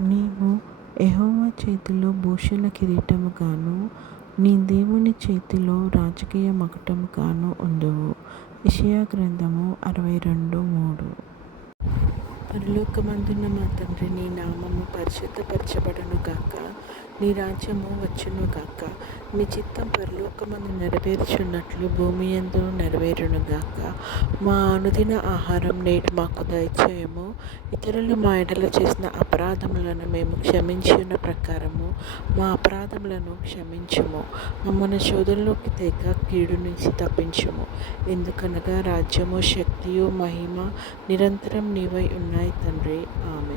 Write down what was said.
నీవు యెహోవా చేతిలో భూషణ కిరీటముగాను నీ దేవుని చేతిలో రాజకీయ మకుటముగాను ఉండవు. యెషయా గ్రంథము అరవై రెండు మూడు. పరలోకమందున్న మా తండ్రి నీ నామము పరిశుద్ధపరచబడును గాక నీ రాజ్యము వచ్చును గాక. మీ చిత్తం పరలోకమందు నెరవేర్చున్నట్లు భూమి యందు నెరవేరును గాక మా అనుదిన ఆహారం నేటి మాకు దయచేయము. ఇతరులు మా ఎడల చేసిన అపరాధములను మేము క్షమించిన ప్రకారము మా అపరాధములను క్షమించుము. మమ్మల్ని శోధనలోకి తెగ కీడు నుంచి తప్పించుము. ఎందుకనగా రాజ్యము శక్తియు మహిమ నిరంతరం నీవై ఉన్నాయి తండ్రి. ఆమె